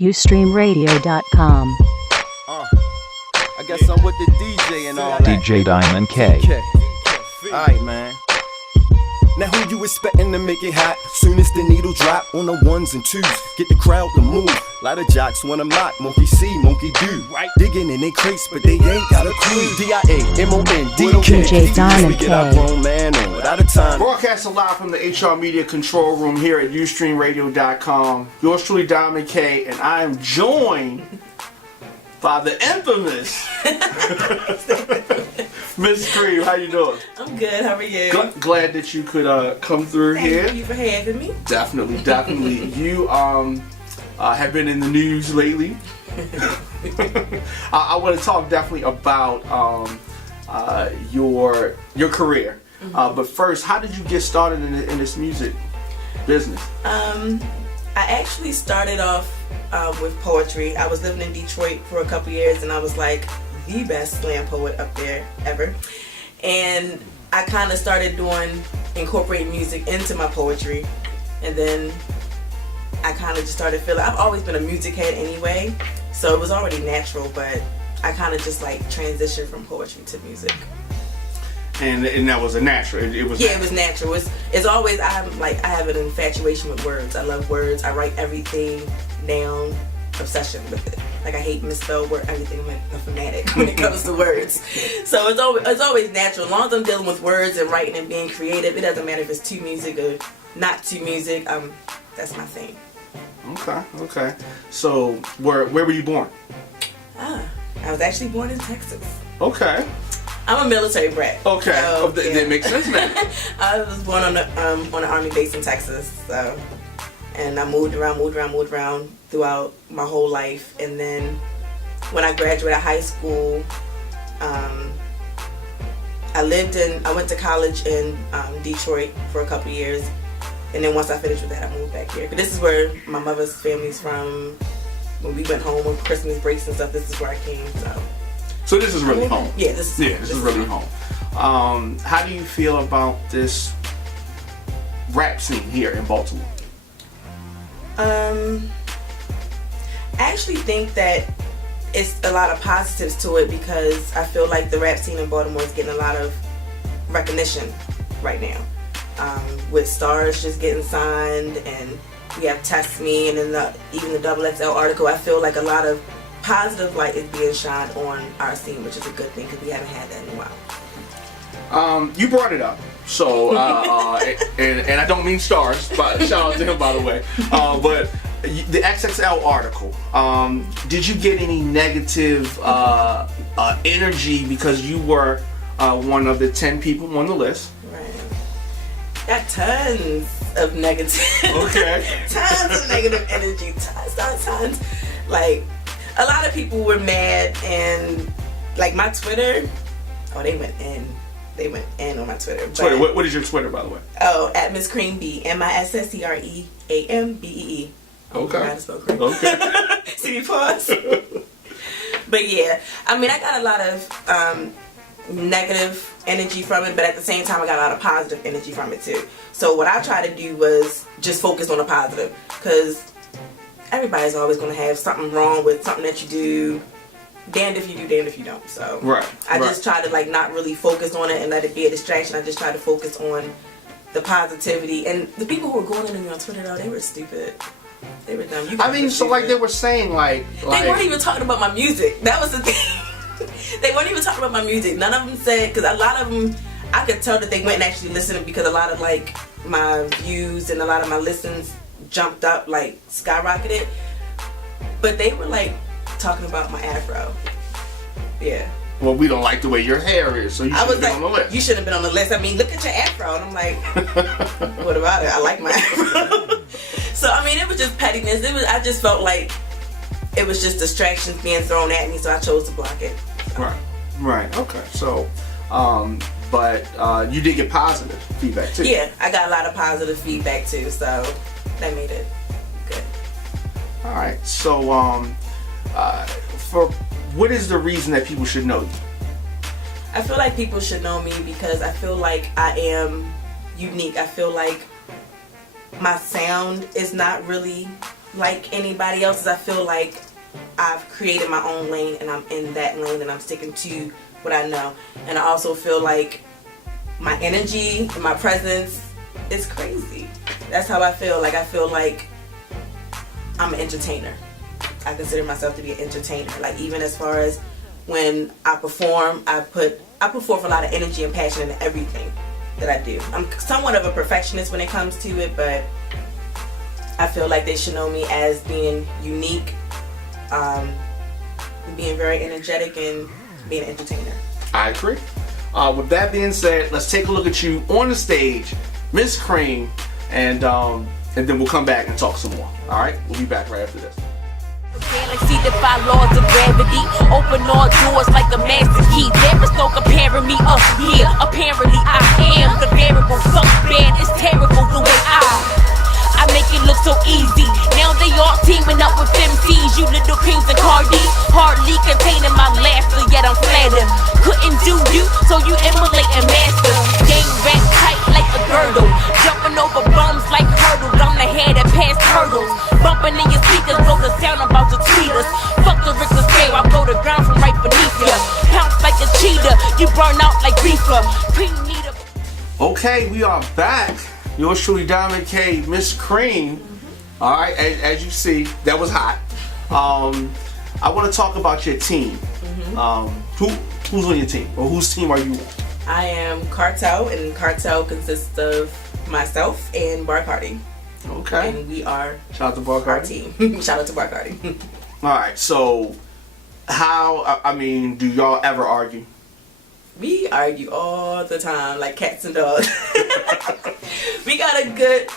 YouStreamRadio.com. I guess I'm with the DJ and all that. DJ Diamond K. Alright, man. Now who you expecting to make it hot? Soon as the needle drop on the ones and twos, get the crowd to move. Lot of jocks wanna mock, monkey see, monkey do. Right, digging in they crates, but they ain't got a clue. D-I-A-M-O-N-D-K. DJ Diamond We get our K. grown man on without a time. Broadcasting live from the HR Media Control Room here at YouStreamRadio.com. Yours truly, Diamond K, and I am joined by the infamous Miss Cream. How you doing? I'm good. How are you? Glad that you could come through here. Thank you for having me. Definitely. You have been in the news lately. I want to talk definitely about your career. But first, how did you get started in this music business? I actually started off with poetry. I was living in Detroit for a couple years, and I was like the best slam poet up there ever. And I kind of started incorporating music into my poetry, and then I kind of just started feeling, I've always been a music head anyway, so it was already natural, but I kind of just like transitioned from poetry to music. And that was a natural. It was natural. It's always, I have an infatuation with words. I love words. I write everything down. Obsession with it. Like, I hate misspelled word, everything. I'm a fanatic when it comes to words. So it's always natural. As long as I'm dealing with words and writing and being creative, it doesn't matter if it's to music or not to music. That's my thing. Okay. So where were you born? I was actually born in Texas. Okay. I'm a military brat. Okay. So, That makes sense then. I was born on an army base in Texas. So, and I moved around throughout my whole life. And then when I graduated high school, I went to college in Detroit for a couple years. And then once I finished with that, I moved back here. But this is where my mother's family's from. When we went home on Christmas breaks and stuff, this is where I came. So this is really home. Yeah, this is really home. How do you feel about this rap scene here in Baltimore? I actually think that it's a lot of positives to it, because I feel like the rap scene in Baltimore is getting a lot of recognition right now. With stars just getting signed, and we have Test Me, and then even the XXL article, I feel like a lot of positive light is being shined on our scene, which is a good thing, because we haven't had that in a while. You brought it up, so and I don't mean stars, but shout out to him, by the way. But the XXL article, did you get any negative energy because you were one of the 10 people on the list? Right. Got tons of negative. Okay. Tons of negative energy. Tons. Like, a lot of people were mad, and like my Twitter, they went in on my Twitter. Twitter. What is your Twitter, by the way? Oh, at Miss Cream B, MissCreambee. Okay. How to spell cream. Okay. See me pause. But yeah, I mean, I got a lot of negative energy from it, but at the same time, I got a lot of positive energy from it too. So what I tried to do was just focus on the positive, because everybody's always going to have something wrong with something that you do. Damned if you do, damned if you don't. So I just try to like not really focus on it and let it be a distraction. I just try to focus on the positivity. And the people who were going into me on Twitter, though, they were stupid. They were dumb. They were saying like they weren't even talking about my music. That was the thing. They weren't even talking about my music. None of them said, because a lot of them, I could tell that they went and actually listened, because a lot of like my views and a lot of my listens jumped up, like skyrocketed. But they were like talking about my afro. Yeah. Well, we don't like the way your hair is, so you should have been on the list. You shouldn't have been on the list. I mean, look at your afro. And I'm like, what about it? I like my afro. So, I mean, it was just pettiness. I just felt like it was just distractions being thrown at me, so I chose to block it. So. Right. Okay. So, but you did get positive feedback too. Yeah, I got a lot of positive feedback too, so that made it good. All right. So, for what is the reason that people should know you? I feel like people should know me because I feel like I am unique. I feel like my sound is not really like anybody else's. I feel like I've created my own lane and I'm in that lane and I'm sticking to what I know. And I also feel like my energy and my presence is crazy. That's how I feel. Like I feel like I'm an entertainer. I consider myself to be an entertainer. Like even as far as when I perform, I put forth a lot of energy and passion into everything that I do. I'm somewhat of a perfectionist when it comes to it, but I feel like they should know me as being unique, being very energetic, and being an entertainer. I agree. With that being said, let's take a look at you on the stage, Miss Cream, and then we'll come back and talk some more. All right, we'll be back right after this. Galaxy defy laws of gravity. Open all doors like a master key. There is no comparing me up here. Apparently I am the variable. So bad it's terrible the way I make it look so easy. Now they all teaming up with MCs. You little creams and Cardi. Hardly containing my laughter, yet I'm flattered. Couldn't do you, so you emulate and master. Gang rap tight like a girdle. Jumping over bums like hurdles. I'm the head that passed hurdles. Bumping in your speakers, blow the sound about to tweet us. Fuck the Richter scale, I blow the ground from right beneath ya. Pounce like a cheetah, you burn out like reefer. Okay, we are back. Yours truly, Diamond K, Miss Cream. All right, as you see, that was hot. I want to talk about your team. Who's on your team, or whose team are you on? I am Cartel, and Cartel consists of myself and Barcardi. Okay. And we are Shout out to our Barcardi. team. Shout out to Barcardi. All right, so do y'all ever argue? We argue all the time, like cats and dogs. we got a good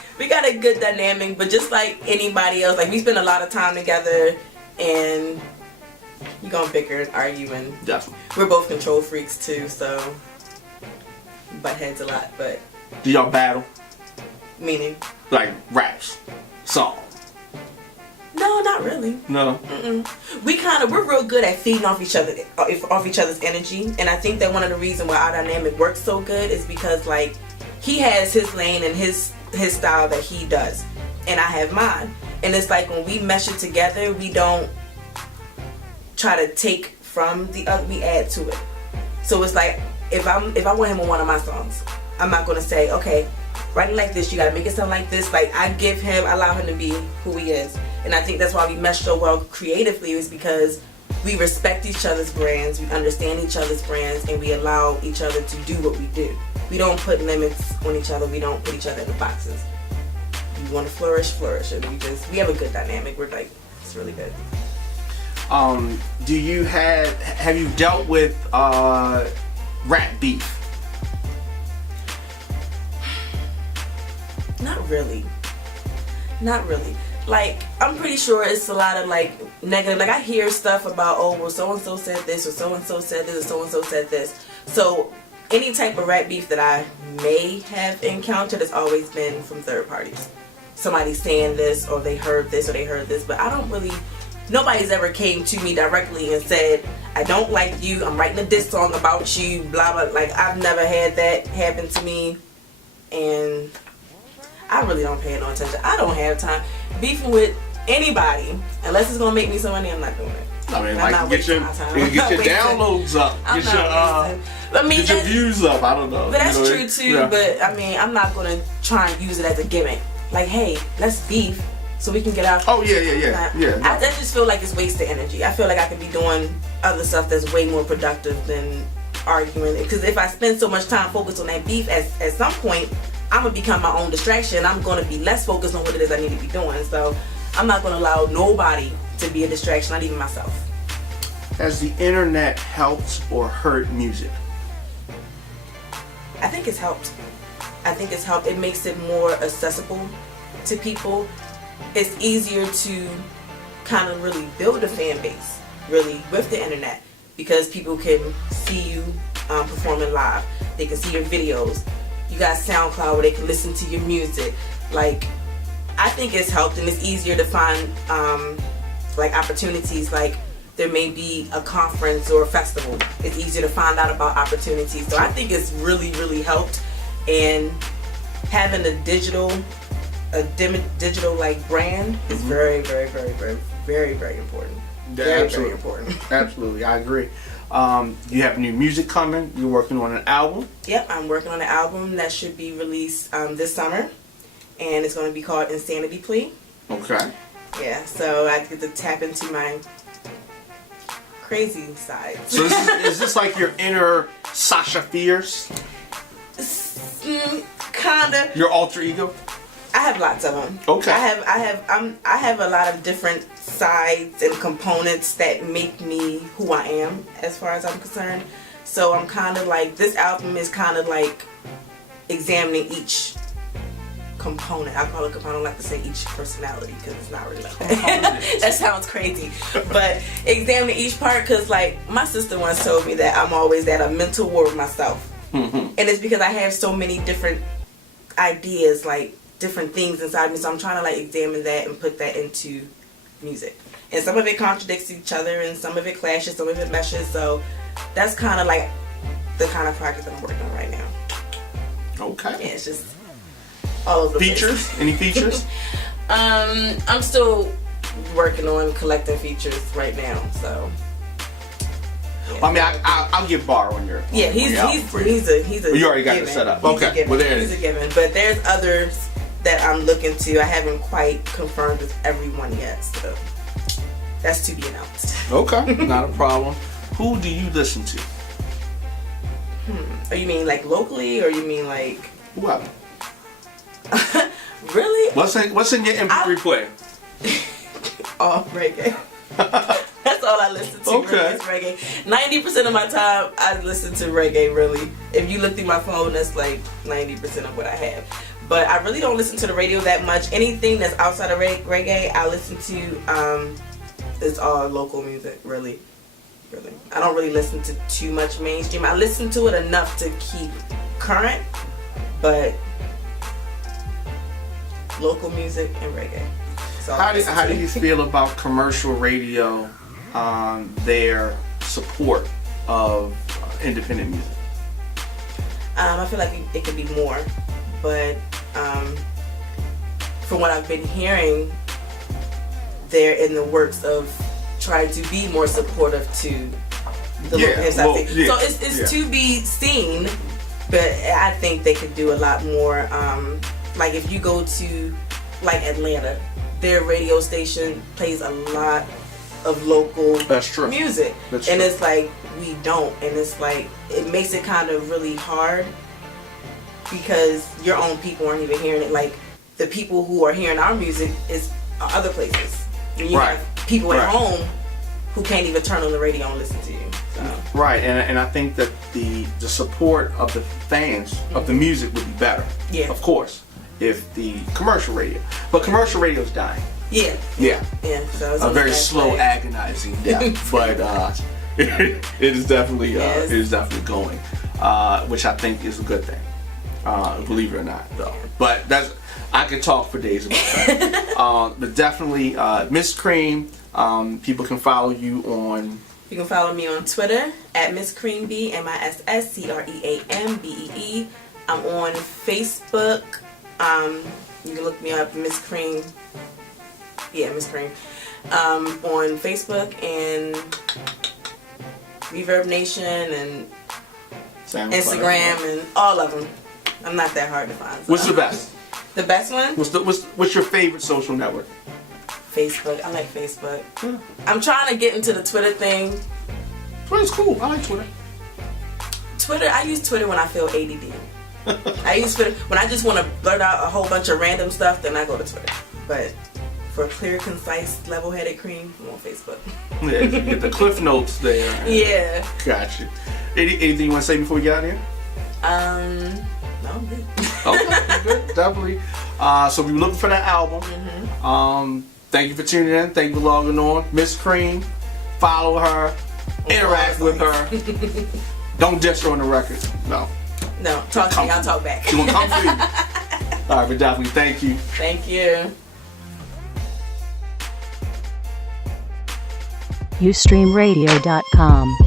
dynamic, but just like anybody else, like we spend a lot of time together, and you gonna bicker and argue, and Definitely. we're both control freaks too, so butt heads a lot. But Do y'all battle? meaning, Like raps, song? no, not really. No. We're real good at feeding off each other's energy, and I think that one of the reasons why our dynamic works so good is because like he has his lane and his style that he does, and I have mine, and it's like when we mesh it together, we don't try to take from the other, we add to it. So it's like if I want him on one of my songs, I'm not gonna say, okay, write it like this, you gotta make it sound like this. Like I allow him to be who he is. And I think that's why we mesh so well creatively, is because we respect each other's brands, we understand each other's brands, and we allow each other to do what we do. We don't put limits on each other, we don't put each other in the boxes. You want to flourish, and we have a good dynamic. We're like, it's really good. Have you dealt with rap beef? Not really. Like, I'm pretty sure it's a lot of like negative. Like I hear stuff about, oh, well, so and so said this, or so and so said this, or so and so said this. So any type of rap beef that I may have encountered has always been from third parties. Somebody saying this, or they heard this, or they heard this. But I don't really. Nobody's ever came to me directly and said, I don't like you, I'm writing a diss song about you, blah blah. Like I've never had that happen to me, and I really don't pay no attention. I don't have time beefing with anybody unless it's gonna make me some money. I'm not doing it. I mean, I'm like get your downloads up, get your views up. I don't know. But that's true too. Yeah. But I mean, I'm not gonna try and use it as a gimmick. Like, hey, let's beef so we can get out. Oh yeah. I just feel like it's wasted energy. I feel like I could be doing other stuff that's way more productive than arguing. Because if I spend so much time focused on that beef, at some point I'm gonna become my own distraction. I'm gonna be less focused on what it is I need to be doing. So I'm not gonna allow nobody to be a distraction, not even myself. Has the internet helped or hurt music? I think it's helped. It makes it more accessible to people. It's easier to kind of really build a fan base, really, with the internet, because people can see you performing live. They can see your videos. You got SoundCloud where they can listen to your music. Like, I think it's helped, and it's easier to find like opportunities. Like there may be a conference or a festival. It's easier to find out about opportunities. So I think it's really, really helped. And having a digital a digital like brand is very, very, very, very, very, very important. Yeah, Very, absolutely. very important. Absolutely, I agree. You have new music coming. You're working on an album. Yep, I'm working on an album that should be released this summer, and it's going to be called Insanity Plea. Okay. Yeah, so I get to tap into my crazy side. So is this like your inner Sasha Fierce? Kinda. Your alter ego? I have lots of them. Okay. I have a lot of different sides and components that make me who I am, as far as I'm concerned. So I'm kind of like, this album is kind of like examining each component. I call it component. I like to say each personality because it's not really like that. That sounds crazy. But examining each part, because like my sister once told me that I'm always at a mental war with myself. And it's because I have so many different ideas, like different things inside me. So I'm trying to like examine that and put that into music. And some of it contradicts each other and some of it clashes, some of it meshes. So that's kind of like the kind of project that I'm working on right now. Okay. Yeah, it's just all over the Features? place. Any features? I'm still working on collecting features right now, so. Yeah. I mean, I'll get Bar on your. Yeah, he's a. You already got given. it set up. He's Okay, a given. well there it He's is. a given, but there's others that I'm looking to. I haven't quite confirmed with everyone yet, so that's to be announced. Okay, not a problem. Who do you listen to? Or you mean like locally, or you mean like? Whoever. Really? What's in your MP3 player? All reggae. That's all I listen to. Okay. Really, is reggae. 90% of my time, I listen to reggae. Really, if you look through my phone, that's like 90% of what I have. But I really don't listen to the radio that much. Anything that's outside of reggae, I listen to. It's all local music, really. Really, I don't really listen to too much mainstream. I listen to it enough to keep current, but local music and reggae. So How do you feel about commercial radio, their support of independent music? I feel like it could be more, but from what I've been hearing, they're in the works of trying to be more supportive to the local hip hop scene. So it's to be seen, but I think they could do a lot more. Like if you go to like Atlanta, their radio station plays a lot of local music. That's and true. it's like we don't, and it's like it makes it kind of really hard because your own people aren't even hearing it. Like the people who are hearing our music is other places. When you have people at home who can't even turn on the radio and listen to you. So. Right, and I think that the support of the fans of the music would be better. Yeah. Of course, if the commercial radio, but commercial radio is dying. Yeah. Yeah. Yeah. So it's A on very the slow, back agonizing death, but it is definitely going, which I think is a good thing. Believe it or not, though. But I could talk for days about that. But definitely, Miss Cream. People can follow you on. You can follow me on Twitter at Miss Creambee, MissCreambee. I'm on Facebook. You can look me up, Miss Cream. Yeah, Miss Cream. On Facebook and Reverb Nation and Instagram and all of them. I'm not that hard to find. So. What's the best? The best one? What's your favorite social network? Facebook. I like Facebook. I'm trying to get into the Twitter thing. Twitter's cool. I like Twitter. I use Twitter when I feel ADD. I use Twitter when I just want to blurt out a whole bunch of random stuff, then I go to Twitter. But for clear, concise, level-headed cream, I'm on Facebook. Yeah, you get the cliff notes there. Yeah. Gotcha. Anything you want to say before we get out of here? No, I'm good. Okay, good. Definitely. So we were looking for that album. Thank you for tuning in. Thank you for logging on. Miss Cream, follow her, interact with her. Don't diss her on the record. No. No, talk to me. I'll talk back. She won't come for you. All right, but definitely thank you. Thank you. YouStreamRadio.com